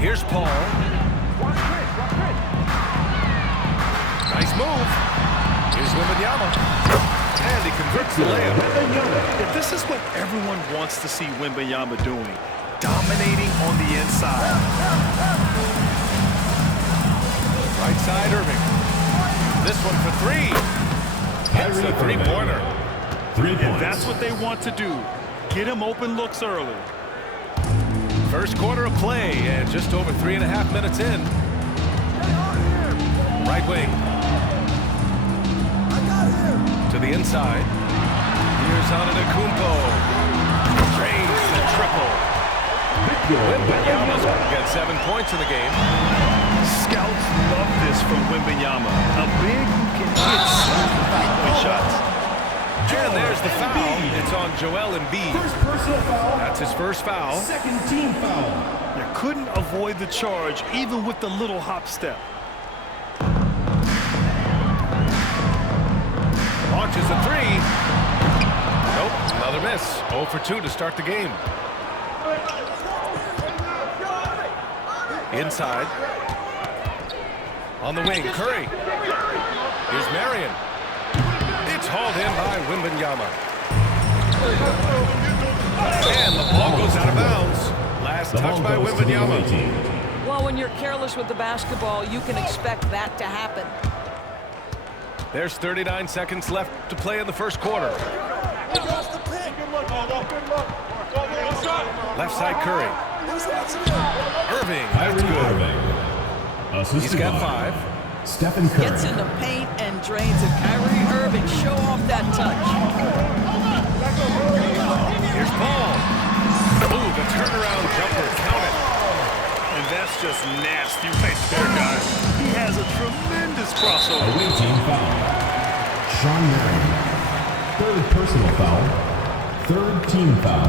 Here's Paul. Nice move. Here's Wembanyama. And he converts the layup. If this is what everyone wants to see Wembanyama doing, dominating on the inside. Right side, Irving. This one for three. Hits the three-pointer. 3 points. And that's what they want to do. Get him open looks early. First quarter of play, and just over 3.5 minutes in. Right wing. To the inside. Here's Antetokounmpo. Drains the triple. Wembanyama's got 7 points in the game. Scouts love this from Wembanyama. A big who can hit some three-point shots. And there's the foul. It's on Joel Embiid. First personal foul. That's his first foul. Second team foul. You couldn't avoid the charge even with the little hop step. Launches a three. Nope, another miss. 0 for 2 to start the game. Inside. On the wing, Curry. Here's Marion. It's hauled in by Wembanyama. And the ball goes out of bounds. Last touch by Wembanyama. Well, when you're careless with the basketball, you can expect that to happen. There's 39 seconds left to play in the first quarter. Left side, Curry. Irving. That's good. He's got 5. Stephen Curry. Gets in the paint and drains it. Kyrie Irving, show off that touch. Here's Paul. Ooh, the turnaround jumper. Count it. And that's just nasty right there, guys. He has a tremendous crossover. Away team foul. Sean Marion. Third personal foul. Third team foul.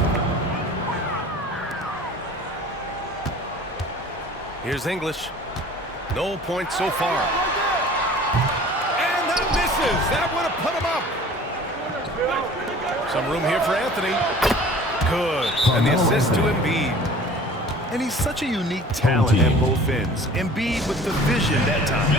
Here's English. No points so far. And that misses. That would have put him up. Some room here for Anthony. Good. And the assist to Embiid. And he's such a unique talent at both ends. Embiid with the vision that time.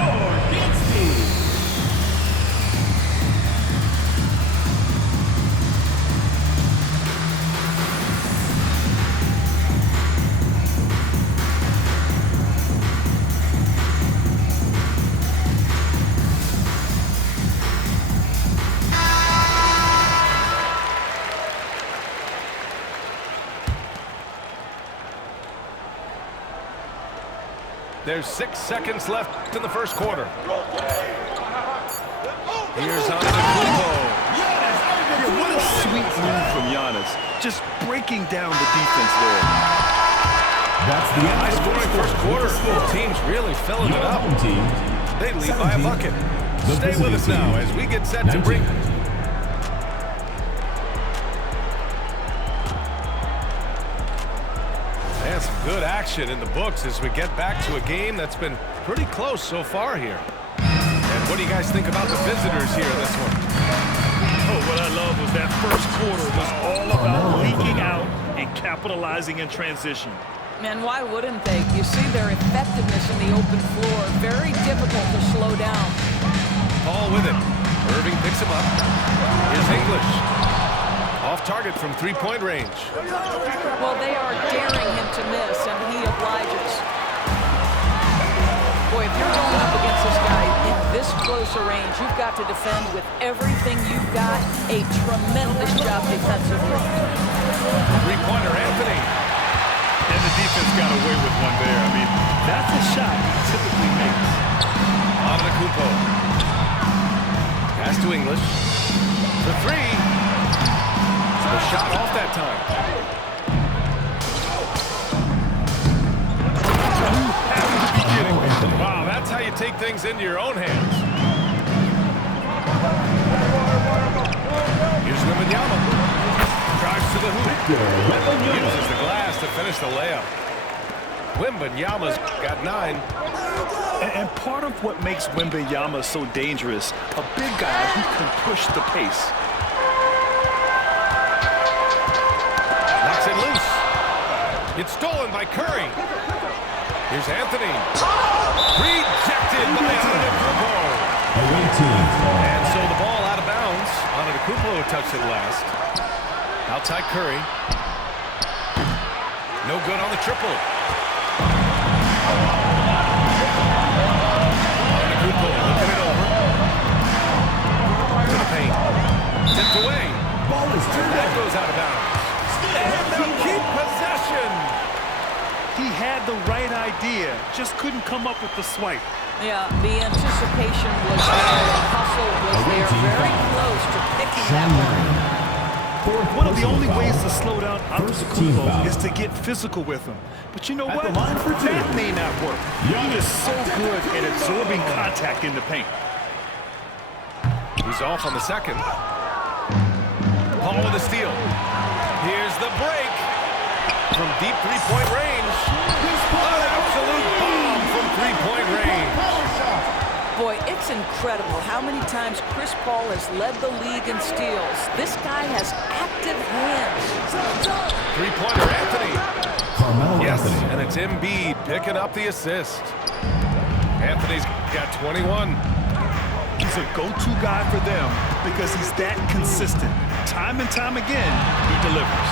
There's 6 seconds left in the first quarter. Here's Antetokounmpo. What a sweet move from Giannis. Just breaking down the defense there. That's the High-scoring first quarter. Both teams really filling it up. They lead by a bucket. Stay with us now as we get set to bring... And some good action in the books as we get back to a game that's been pretty close so far here. And what do you guys think about the visitors here in this one? Oh, what I love was that first quarter was all about leaking out and capitalizing in transition. Man, why wouldn't they? You see their effectiveness in the open floor. Very difficult to slow down. Paul with it. Irving picks him up. Here's English. Off target from three-point range. Well, they are daring him to miss, and he obliges. Boy, if you're going up against this guy in this close a range, you've got to defend with everything you've got. A tremendous job defensively. Three-pointer, Anthony. And the defense got away with one there. I mean, that's a shot he typically makes. Antetokounmpo. Pass to English. For three. The shot off that time. Wow, that's how you take things into your own hands. Here's Wembanyama. Drives to the hoop. Uses the glass to finish the layup. Wembanyama's got 9. And part of what makes Wembanyama so dangerous, a big guy who can push the pace. Knocks it loose. It's stolen by Curry. Here's Anthony. Rejected by Antetokounmpo. Away team ball. And so the ball out of bounds. Antetokounmpo touched it last. Outside Curry. No good on the triple. Antetokounmpo looking it over. To the paint. Tipped away. Ball is turned That out. goes out of bounds. And they'll keep possession. He had the right idea, just couldn't come up with the swipe. Yeah, the anticipation was there, the hustle was there, very close to picking that John one. Marion. Fourth One of the personal only foul. ways to slow down First team foul. Antetokounmpo is to get physical with him. But you know At what? the line for two. That may not work. He is so good at absorbing contact in the paint. He's off on the second. Paul with a steal. Here's the break. From deep three-point range. An absolute bomb from three-point range. Boy, it's incredible how many times Chris Paul has led the league in steals. This guy has active hands. Three-pointer, Anthony. Carmelo Yes, Anthony. and it's Embiid picking up the assist. Anthony's got 21. He's a go-to guy for them because he's that consistent. Time and time again, he delivers.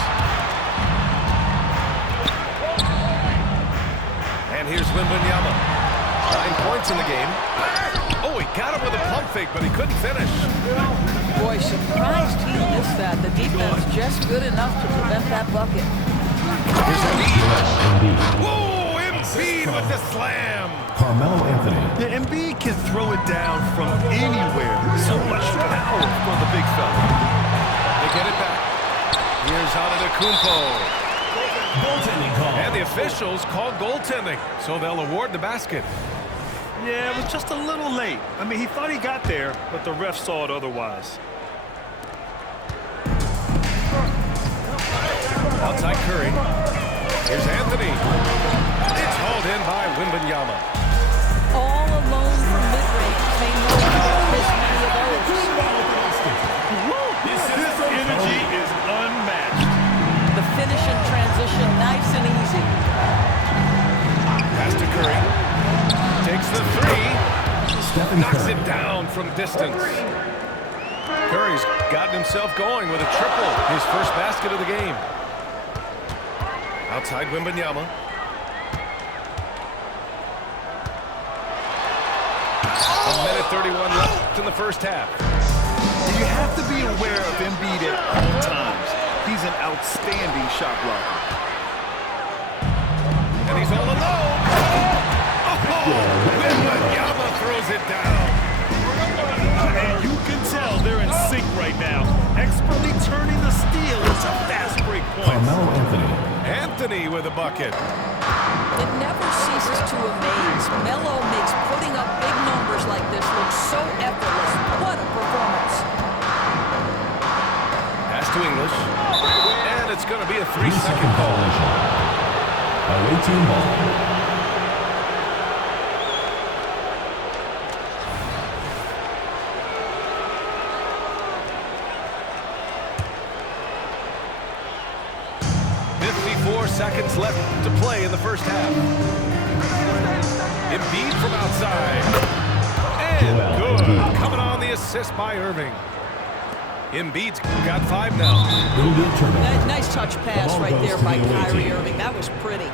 And here's Wembanyama. 9 points in the game. Oh, he got him with a pump fake, but he couldn't finish. Boy, surprised he missed that. The defense just good enough to prevent that bucket. Here's Embiid. Whoa, Embiid with the slam. Carmelo Anthony. Yeah, Embiid can throw it down from anywhere. So much power for the big fella. They get it back. Here's Antetokounmpo. Goaltending call. And the officials call goaltending, so they'll award the basket. Yeah, it was just a little late. I mean, he thought he got there, but the ref saw it otherwise. Outside Curry. Here's Anthony. It's hauled in by Wembanyama. All alone from mid-range. They know he won't miss many of those. His energy is unmatched. The finish in transition, nice and easy. Pass to Curry. Takes the three. Stephen Knocks Curry. it down from distance. Curry's gotten himself going with a triple. His first basket of the game. Outside Wembanyama. A minute 31 left in the first half. You have to be aware of Embiid at all times. He's an outstanding shot blocker. And he's all alone. Oh, Wembanyama throws it down. And you can tell they're in sync right now. Expertly turning the steal into fast break points. Carmelo Anthony. Anthony with a bucket. It never ceases to amaze. Melo makes putting up big numbers like this look so effortless. What a performance. Pass to English. And it's going to be a 3-second call. Away team ball. Seconds left to play in the first half. Embiid from outside. And good. Coming on the assist by Irving. Embiid's got 5 now. Nice touch pass right there by Kyrie Irving. That was pretty.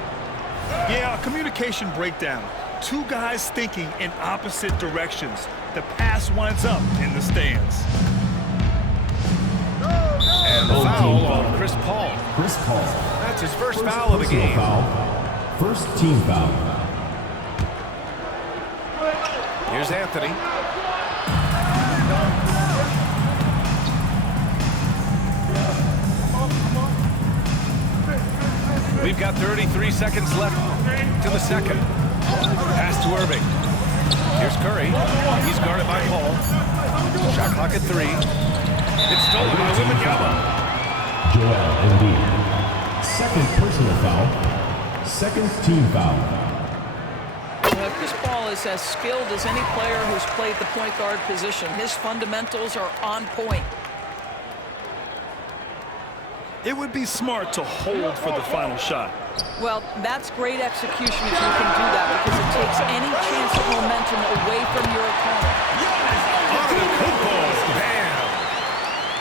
Yeah, communication breakdown. Two guys thinking in opposite directions. The pass winds up in the stands. And the foul on Chris Paul. Chris Paul. That's his first foul of the game. First team foul. Here's Anthony. We've got 33 seconds left to the second. Pass to Irving. Here's Curry. He's guarded by Paul. Shot clock at 3. It's stolen by Wembanyama. Joel Embiid. Second personal foul. Second team foul. Chris Paul is as skilled as any player who's played the point guard position. His fundamentals are on point. It would be smart to hold for the final shot. Well, that's great execution if you can do that, because it takes any chance of momentum away from your opponent. Bam!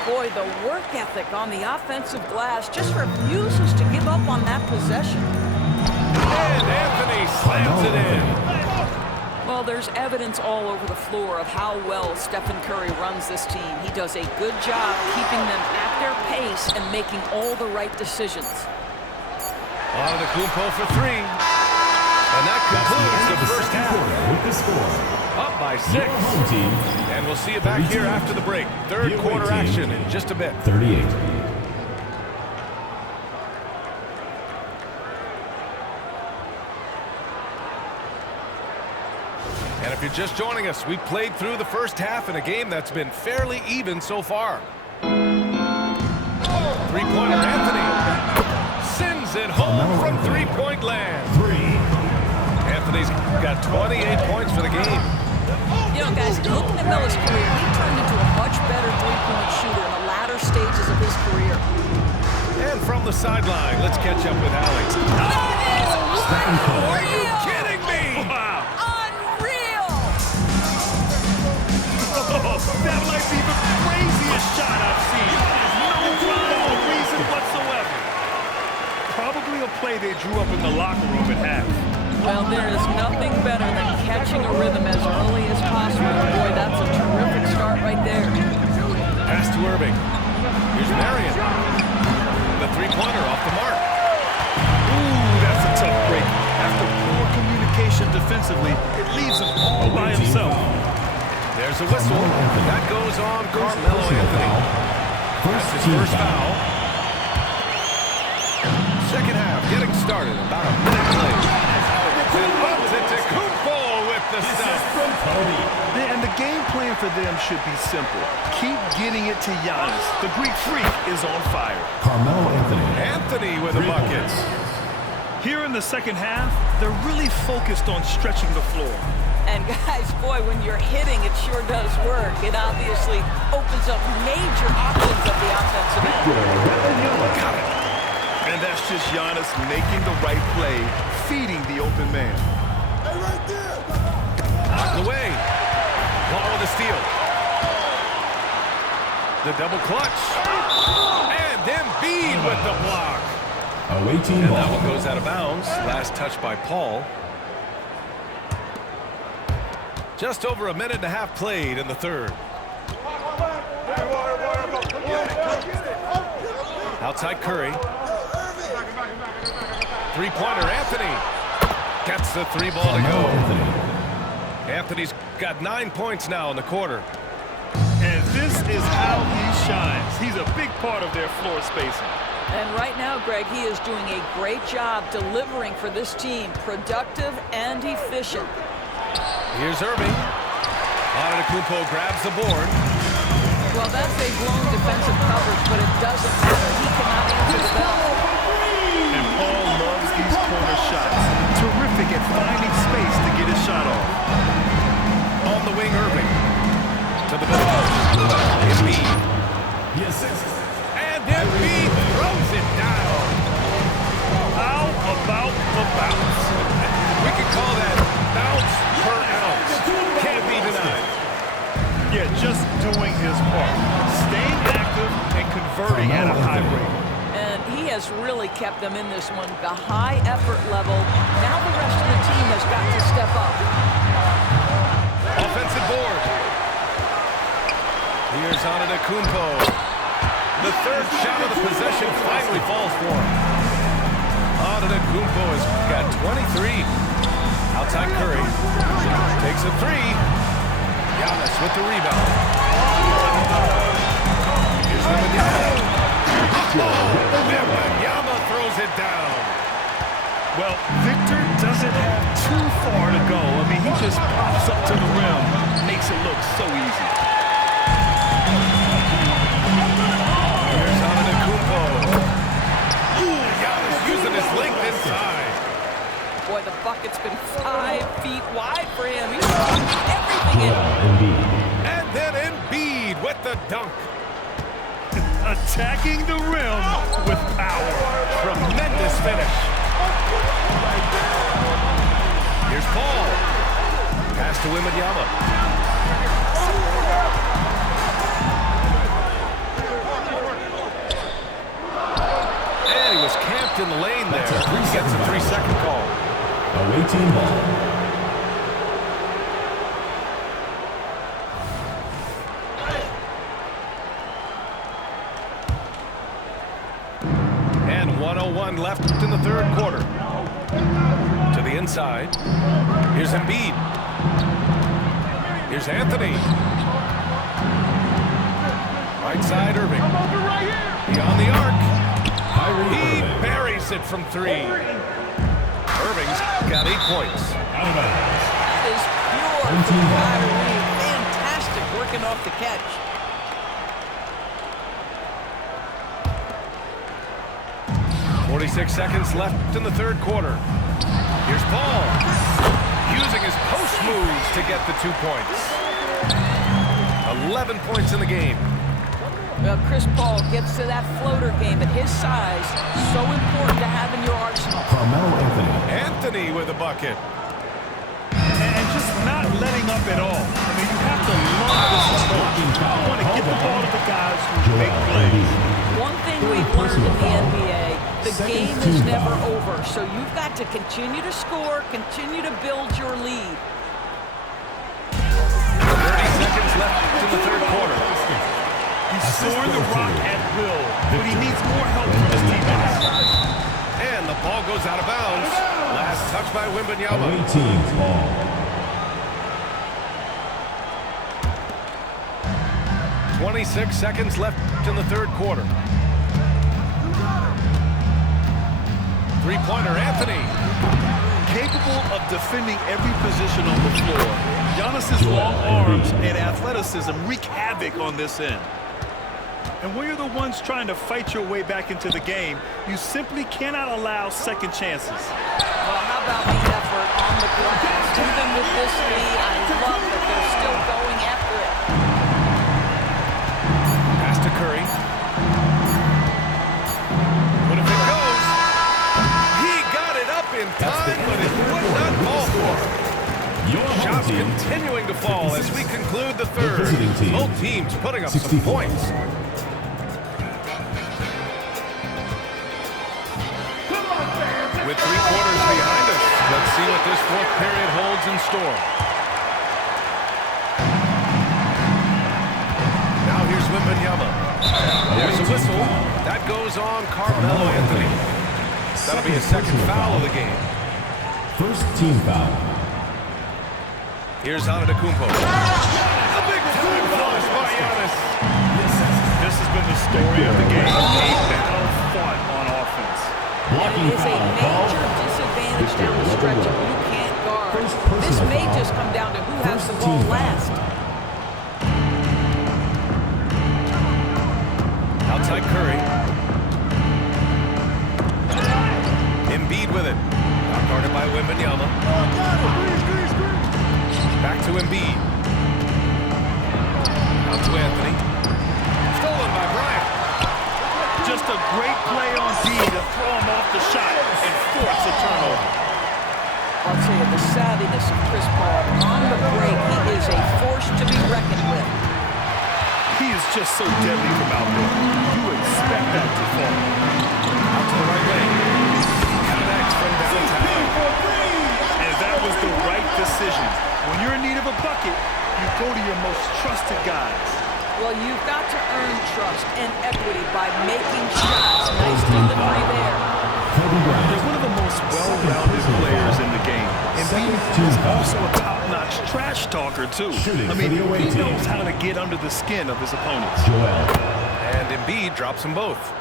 Boy, the work ethic on the offensive glass just refuses to give up on that possession. And Anthony slams it in. Well, there's evidence all over the floor of how well Stephen Curry runs this team. He does a good job keeping them at their pace and making all the right decisions. Kodakblack-83 for three. And that concludes the first half. With the score. Up by 6. Home team, And we'll see you back here after the break. Third The away quarter team, action in just a bit. 38. And if you're just joining us, we played through the first half in a game that's been fairly even so far. Three-pointer Anthony sends it home from three-point land. Anthony's got 28 points for the game. You know, guys, looking at Melo's career, he turned into a much better three-point shooter in the latter stages of his career. And from the sideline, let's catch up with Alex. Are you kidding me? Wow. Unreal! That might be the craziest shot I've seen. No rhyme or reason whatsoever. Probably a play they drew up in the locker room at half. Well, there is nothing better than catching a rhythm as early as possible. Boy, that's a terrific start right there. Pass to Irving. Here's Marion. The three-pointer off the mark. Ooh, that's a tough break. After poor communication defensively, it leaves him all by himself. There's a whistle. That goes on Carmelo Anthony. That's his first foul. Second half getting started. About a minute late. And Kodakblack-83 with the stop. And the game plan for them should be simple. Keep getting it to Giannis. The Greek freak is on fire. Carmelo Anthony. Anthony with the buckets. Here in the second half, they're really focused on stretching the floor. And guys, boy, when you're hitting, it sure does work. It obviously opens up major options at the offensive end. Got it. And that's just Giannis making the right play, feeding the open man. Knocked away. Ball with a steal. The double clutch. And Embiid with the block. Away team And ball. that one goes out of bounds. Last touch by Paul. Just over a minute and a half played in the third. Outside Curry. Three-pointer Anthony. Gets the three ball to Carmelo go. Anthony. Anthony's got 9 points now in the quarter. And this is how he shines. He's a big part of their floor spacing. And right now, Greg, he is doing a great job delivering for this team. Productive and efficient. Here's Irving. Kodakblack-83 grabs the board. Well, that's a blown defensive coverage, but it doesn't matter. He cannot answer the bell. And Paul loves these corner shots. Terrific at finding space to get his shot off. On the wing, Irving. To the middle post. Embiid. Yes, And Embiid throws it down. How about the bounce? We can call that bounce per ounce. Can't be denied. Yeah, just doing his part. Staying active and converting at a high rate. And he has really kept them in this one. The high effort level. Now the rest of the team has got to step up. Offensive board. Here's Kodakblack-83. The third shot of the possession finally falls for him. Kodakblack-83 has got 23. Outside Curry. Takes a three. Giannis with the rebound. Here's Wembanyama. Wembanyama throws it down. Well, Victor doesn't have too far to go. I mean, he just pops up to the rim. Makes it look so easy. Here's Kodakblack-83. Giannis using his length inside. Boy, the bucket's been 5 feet wide for him. He's putting everything in. Embiid. And then Embiid with the dunk. attacking the rim with power. Tremendous finish. Here's Paul. Pass to Wembanyama. And he was camped in the lane there. He gets a 3-second call. Away team ball. And 1:01 left in the third quarter. To the inside. Here's Embiid. Here's Anthony. Right side, Irving. Beyond the arc. He buries it from three. Irving's got 8 points. That is pure from Kyrie. Fantastic working off the catch. .46 seconds left in the third quarter. Here's Paul. Using his post moves to get the 2 points. 11 points in the game. Well, Chris Paul gets to that floater game at his size. So important to have in your arsenal. Carmelo Anthony. Anthony with a bucket. And just not letting up at all. I mean, you have to love this approach. You want to get the ball to the guys who make plays. One thing we've learned in the NBA, the game is never over. So you've got to continue to score, continue to build your lead. 30 seconds left in the third quarter. He's scoring the rock at will, but he needs more help from his teammates. And the ball goes out of bounds. Last touch by Wembanyama. Away team ball. 26 seconds left in the third quarter. Three-pointer, Anthony. Capable of defending every position on the floor. Giannis's long arms and athleticism wreak havoc on this end. And when you're the ones trying to fight your way back into the game, you simply cannot allow second chances. Well, how about the effort on the glass? Even with this lead, I love that they're still going after it. Pass to Curry. What if it goes? He got it up in time, but it would not fall for him. Shots continuing to fall as we conclude the third. Both teams putting up some points. With 3 quarters behind us, let's see what this fourth period holds in store. Now here's Wembanyama. There's a whistle. That goes on Carmelo Anthony. That'll be his second foul of the game. First team foul. Here's Antetokounmpo. A big time flush by Giannis. This has been the story of the game. A battle fought on offense. And it is a major disadvantage down the stretch if you can't guard. This may just come down to who has the ball last. Outside Curry. Embiid with it. Now guarded by Wembanyama. Back to Embiid. Out to Anthony. Stolen by Bryant. Just a great play on D to throw him off the shot and force a turnover. I'll tell you, the savviness of Chris Paul on the break, he is a force to be reckoned with. He is just so deadly from out there. You expect that to fall. Out to the right wing. Connects from downtown. And that was the right decision. When you're in need of a bucket, you go to your most trusted guys. Well, you've got to earn trust and equity by making shots. Nice delivery there. He's one of the most well-rounded players in the game. And he's also a top-notch trash talker, too. I mean, he knows how to get under the skin of his opponents. And Embiid drops them both.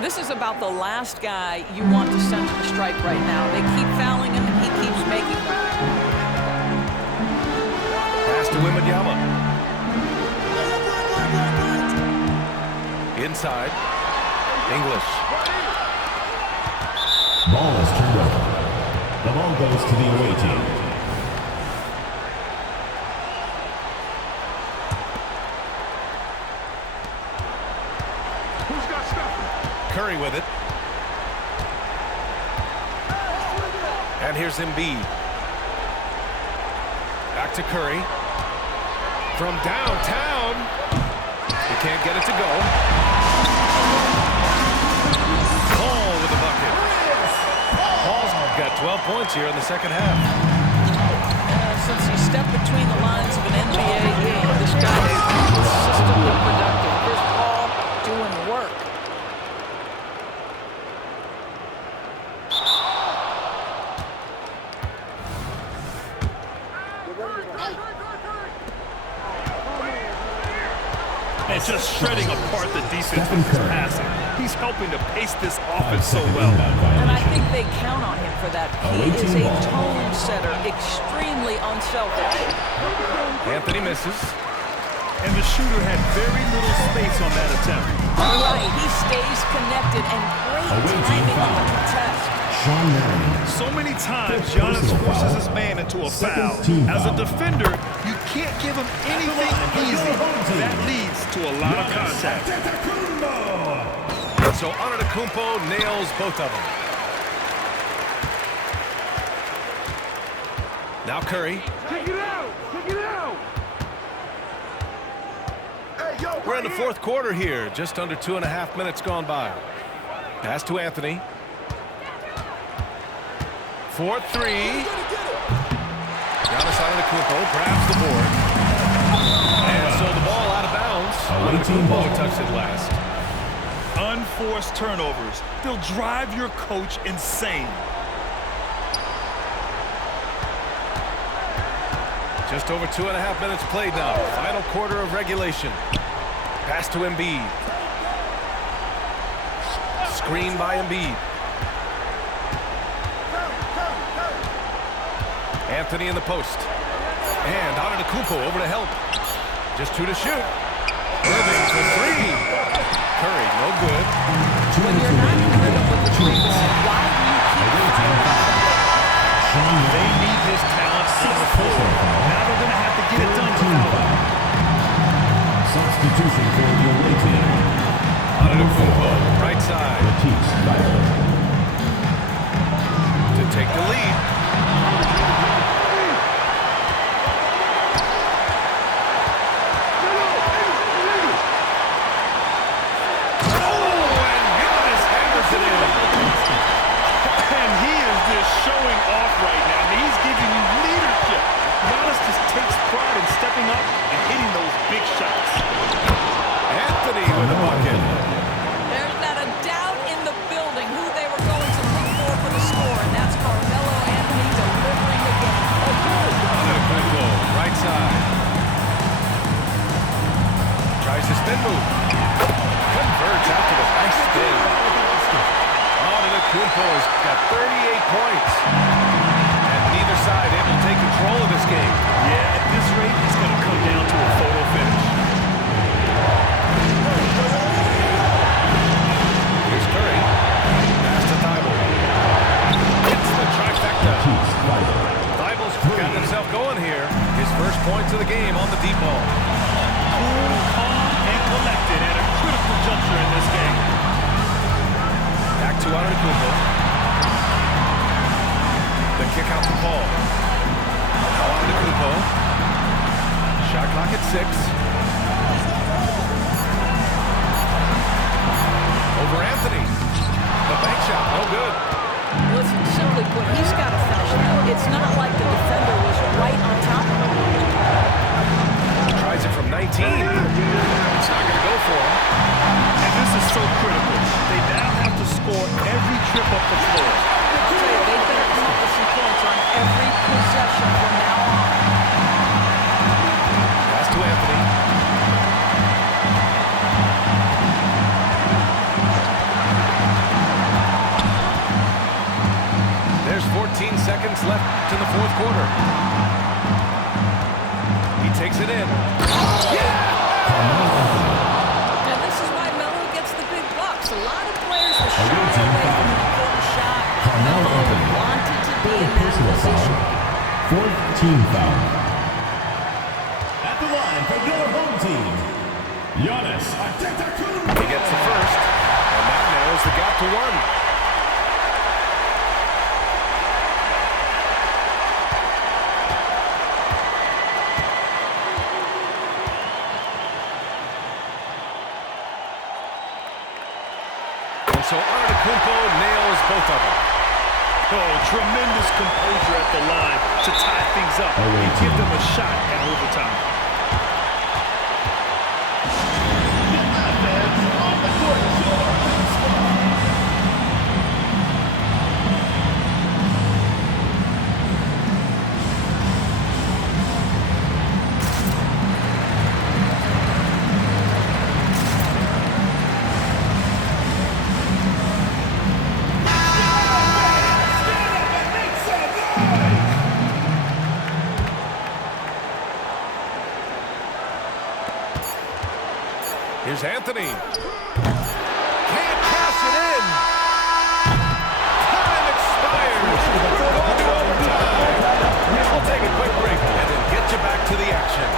This is about the last guy you want to send to the stripe right now. They keep fouling him, and he keeps making them. Pass to Wembanyama. Inside. English. Ball is turned over. The ball goes to the away team. Curry with it. And here's Embiid. Back to Curry. From downtown. He can't get it to go. Paul with the bucket. Paul's got 12 points here in the second half. Since he stepped between the lines of an NBA game, this guy has been consistently productive. Here's Paul doing the work. And just shredding apart the defense with his passing. He's helping to pace this offense so well. And I think they count on him for that. He is a tone setter, extremely unselfish. Anthony misses. And the shooter had very little space on that attempt. Right, he stays connected and great timing on the contest. So many times, Giannis forces his man into a foul. As a defender, you can't give him anything easy. That leads to a lot of contact. And so Antetokounmpo nails both of them. Now Curry. Check it out! Check it out! We're in the fourth quarter here. Just under 2.5 minutes gone by. Pass to Anthony. 4-3. Giannis Antetokounmpo grabs the board. And so the ball out of bounds. Antetokounmpo touched it last. Unforced turnovers. They'll drive your coach insane. Just over 2.5 minutes played now. Final quarter of regulation. Pass to Embiid. Screen by Embiid. Anthony in the post. And Antetokounmpo over to help. Just 2 to shoot. Irving for 3. Curry, no good. When you're not good with the three ball, why do you keep firing at them? They need his talent on the floor. Now they're going to have to get it done without him. Substitution for the away team. Antetokounmpo, right side. To take the lead. Showing off right now. He's giving you leadership. Giannis just takes pride in stepping up and hitting those big shots. Anthony with a bucket. There's not a doubt in the building who they were going to look for the score, and that's Carmelo Anthony delivering again. Antetokounmpo, right side. Tries to spin move. Converts out to the nice spin. Antetokounmpo has got 38 points. And neither side able to take control of this game. Yeah, at this rate, it's going to come down to a photo finish. Here's Curry. Pass to Thibault. It's the trifecta. Thibault's got himself going here. His first points of the game on the deep ball. Cool, calm, and collected at a critical juncture in this game. Back to Antetokounmpo. The kick out to Paul. Now Antetokounmpo. Shot clock at 6. Over Anthony. The bank shot, no good. Listen, simply put, he's got to finish now. It's not like the defender was right on top of him. Tries it from 19. It's not going to go for him. And this is so critical. They now have to score every trip up the floor. I'll tell you, they better come up with some points on every possession from now on. Pass to Anthony. There's 14 seconds left in the fourth quarter. He takes it in. And this is why Melo gets the big bucks. A lot of players are shy away from the important shot. Melo wanted to be in that position. Fourth team foul. At the line for your home team, Giannis Antetokounmpo. He gets the first, and that narrows the to 1. So Antetokounmpo nails both of them. Oh, tremendous composure at the line to tie things up and give them a shot at overtime. Here's Anthony. Can't cash it in. Time expires. We're going to overtime. We'll take a quick break and then get you back to the action.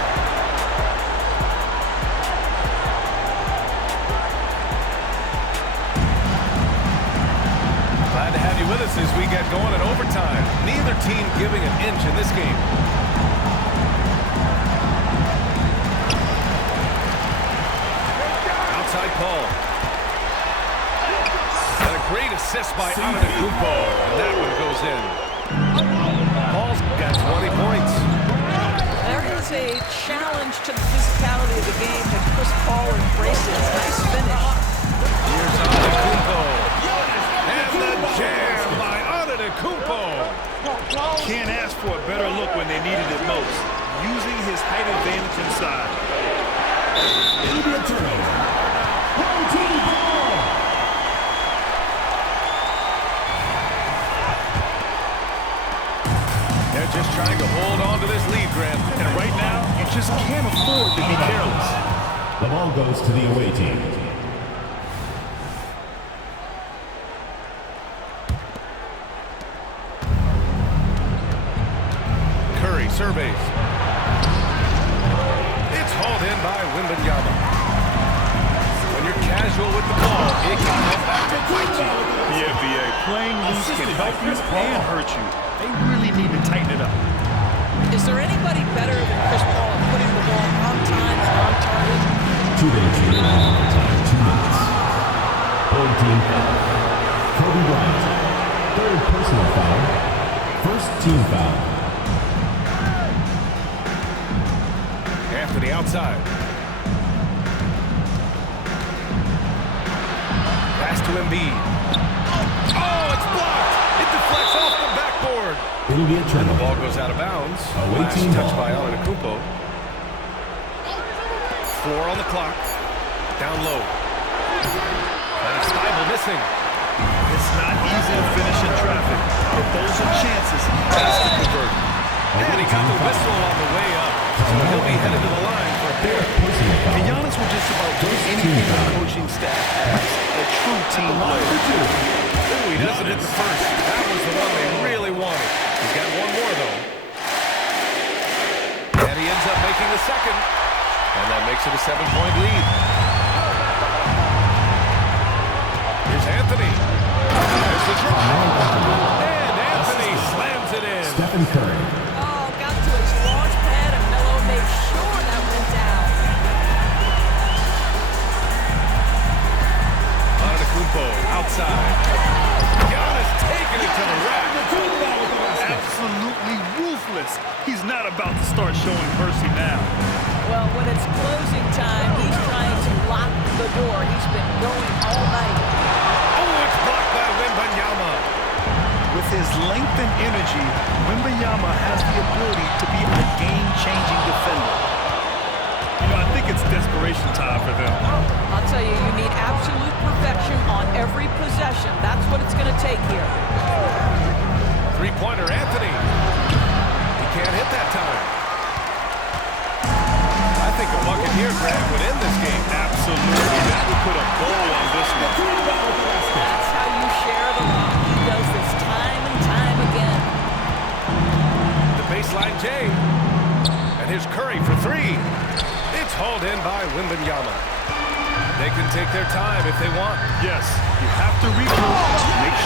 Glad to have you with us as we get going in overtime. Neither team giving an inch in this game. Paul. And a great assist by Antetokounmpo, and that one goes in. Paul's got 20 points. There is a challenge to the physicality of the game that Chris Paul embraces. Nice finish. Here's Antetokounmpo. And the jam by Antetokounmpo. Can't ask for a better look when they needed it most. Using his height advantage inside. It'll be a turnover. They're just trying to hold on to this lead, Grant. And right now, you just can't afford to be careless. The ball goes to the away team. Curry surveys. It's hauled in by Wembanyama. When you're casual with the ball, it can come back and bite you. The NBA, playing loose can help you and hurt you. They really need to tighten it up. Is there anybody better than Chris Paul at putting the ball on time and on target? 2 minutes remaining on overtime. 2 minutes. Home team foul. Kobe Bryant. Third personal foul. First team foul. Anthony outside. Pass to Embiid. Oh, it's blocked. It deflects off the backboard. It'll be a And the turnover. ball goes out of bounds. Away Last team touch ball. by Antetokounmpo. 4 on the clock. Down low. And it's Steibel missing. It's not easy to finish in traffic, but those are chances he has to convert. And he got the whistle on the way up. So he'll be headed to the line for a pair. Personal foul. And Giannis will just about do anything the coaching staff asks. A true team player. Ooh, he doesn't hit the first. That was the one they really wanted. He's got one more, though. And he ends up making the second. And that makes it a 7-point lead. Here's Anthony. There's the draw. And Anthony slams it in. Stephen Curry. Oh, got to his launch pad and Melo made sure that went down. Antetokounmpo outside. Giannis taking it to the rack. Absolutely ruthless. He's not about to start showing mercy now. Well, when it's closing time, he's trying to lock the door. He's been going all night. Oh, it's blocked by Wembanyama. With his length and energy, Wembanyama has the ability to be a game-changing defender. You know, I think it's desperation time for them. I'll tell you, you need absolute perfection on every possession. That's what it's going to take here. Three-pointer, Anthony. He can't hit that time. I think a bucket here, Grant, would end this game. Absolutely. That would put a bow on this one. That's how you share the rock. He does this time and time again. The baseline J. And here's Curry for 3. It's hauled in by Wembanyama. They can can take their time if they want. Yes, you have to regroup, make sure